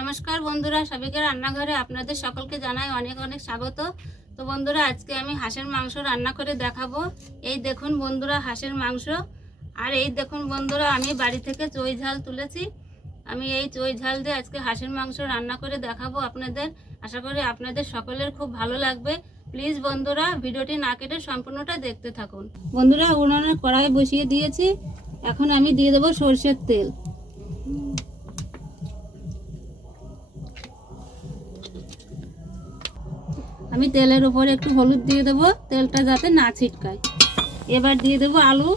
নমস্কার বন্ধুরা, সাবিকার রান্নাঘরে আপনাদের সকলকে জানাই অনেক অনেক স্বাগত। তো বন্ধুরা, আজকে আমি হাঁসের মাংস রান্না করে দেখাবো। এই দেখুন বন্ধুরা, হাঁসের মাংস। আর এই দেখুন বন্ধুরা, আমি বাড়ি থেকে চই ঝাল তুলেছি। আমি এই চই ঝাল দিয়ে আজকে হাঁসের মাংস রান্না করে দেখাবো আপনাদের। আশা করি আপনাদের সকলের খুব ভালো লাগবে। প্লিজ বন্ধুরা, ভিডিওটি না কেটে সম্পূর্ণটা দেখতে থাকুন। বন্ধুরা, উনুনে কড়াই বসিয়ে দিয়েছি। এখন আমি দিয়ে দেবো সরষের তেল। আমি তেলের উপরে একটু হলুদ দিয়ে দেবো, তেলটা যাতে না ছিটকায়। এবার দিয়ে দেবো আলু।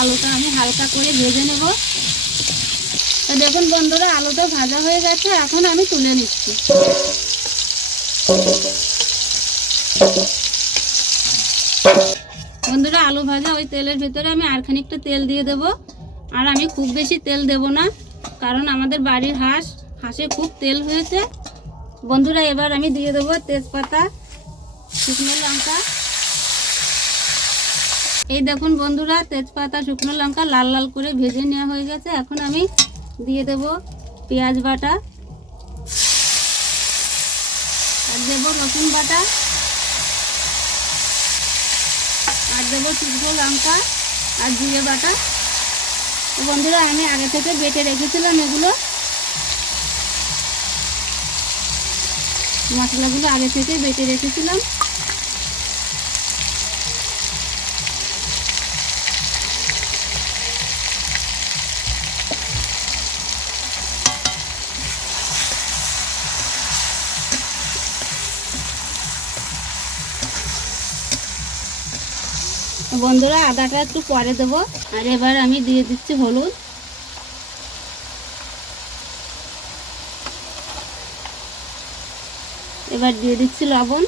আলুটা আমি হালকা করে ভেজে নেব। তো দেখুন বন্ধুরা, আলুটা ভাজা হয়ে গেছে, এখন আমি তুলে নিচ্ছি। বন্ধুরা, আলু ভাজা ওই তেলের ভিতরে আমি আর খানিকটা তেল দিয়ে দেব। আর আমি খুব বেশি তেল দেব না, কারণ আমাদের বাড়ির হাঁসে খুব তেল হয়েছে। বন্ধুরা, এবার আমি দিয়ে দেব তেজপাতা, শুকনো লঙ্কা। এই দেখুন বন্ধুরা, তেজপাতা শুকনো লঙ্কা লাল লাল করে ভেজে নেওয়া হয়ে গেছে। এখন আমি দিয়ে দেব পেঁয়াজ বাটা, আর দেব রসুন বাটা, আর দেবো শুকনো লঙ্কা আর জিরে বাটা। তো বন্ধুরা, আমি আগে থেকে বেটে রেখেছিলাম এগুলো, মশলাগুলো আগে থেকে বেটে রেখেছিলাম। বন্ধুরা, আদাটা একটু পরে দেবো। আর এবার আমি দিয়ে দিচ্ছি হলুদ, এবার দিয়ে দিচ্ছি লবণ।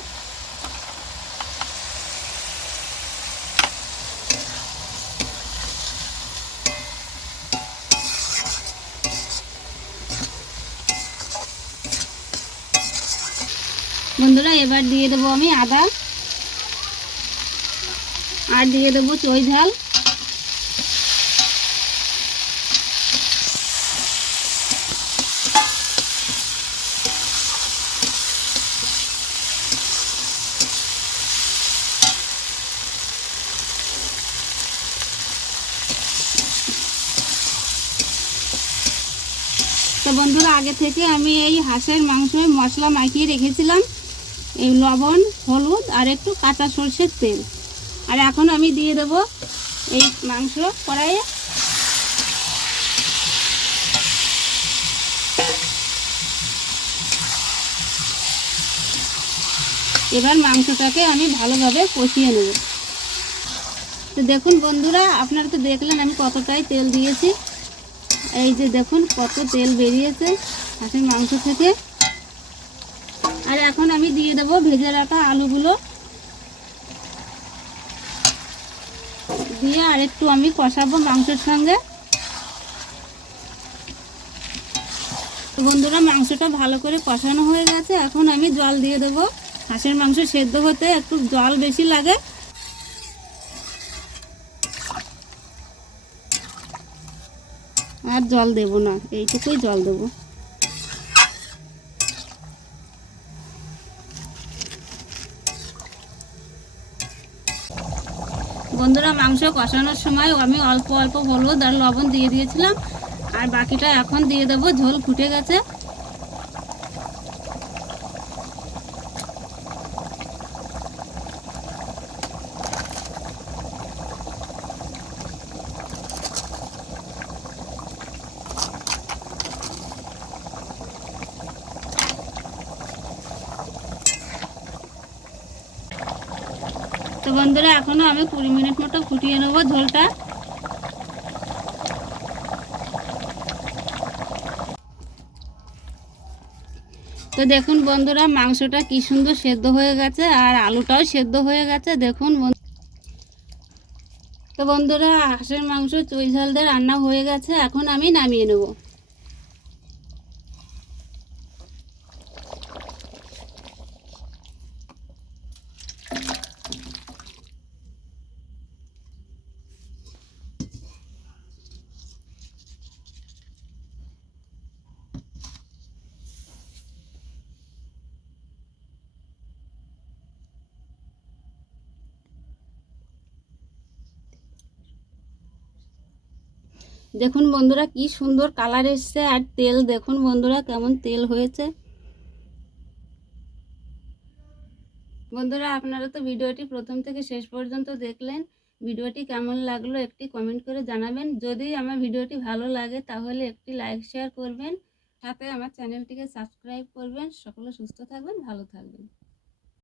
বন্ধুরা, এবার দিয়ে দেবো আমি আদা, আর দিয়ে দেবো চই ঝাল। তো বন্ধুরা, আগে থেকে আমি এই হাঁসের মাংসে মশলা মাখিয়ে রেখেছিলাম, এই লবণ, হলুদ আর একটু কাঁচা সরষের তেল। আর এখন আমি দিয়ে দেব এই মাংস কড়াইয়ে। এবার মাংসটাকে আমি ভালোভাবে কষিয়ে নেব। তো দেখুন বন্ধুরা, আপনারা তো দেখলেন আমি কতটাই তেল দিয়েছি। এই যে দেখুন কত তেল বেরিয়েছে হাঁসের মাংস থেকে। আর এখন আমি দিয়ে দেব ভেজে রাখা আলুগুলো, দিয়ে আর একটু আমি কষাবো মাংসের সঙ্গে। বন্ধুরা, মাংসটা ভালো করে কষানো হয়ে গেছে, এখন আমি জল দিয়ে দেবো। হাঁসের মাংস সেদ্ধ হতে একটু জল বেশি লাগে। আর জল দেব না, এইটুকুই জল দেব। বন্ধুরা, মাংস কষানোর সময় আমি অল্প অল্প হলুদ আর লবণ দিয়ে দিয়েছিলাম, আর বাকিটা এখন দিয়ে দেবো। ঝোল ফুটে গেছে। তো বন্ধুরা, এখনো আমি 20 মিনিট মতো ফুটিয়ে নেবো ঝোলটা। তো দেখুন বন্ধুরা, মাংসটা কি সুন্দর সেদ্ধ হয়ে গেছে, আর আলুটাও সেদ্ধ হয়ে গেছে। দেখুন, তো বন্ধুরা হাঁসের মাংস চুই ঝাল দিয়ে রান্না হয়ে গেছে, এখন আমি নামিয়ে নেব। দেখুন বন্ধুরা কি সুন্দর কালার এসছে, আর তেল দেখুন বন্ধুরা কেমন তেল হয়েছে। বন্ধুরা আপনারা তো ভিডিওটি প্রথম থেকে শেষ পর্যন্ত দেখলেন। ভিডিওটি কেমন লাগলো একটি কমেন্ট করে জানাবেন। যদি আমার ভিডিওটি ভালো লাগে তাহলে একটি লাইক শেয়ার করবেন, সাথে আমার চ্যানেলটিকে সাবস্ক্রাইব করবেন। সকলে সুস্থ থাকবেন, ভালো থাকবেন।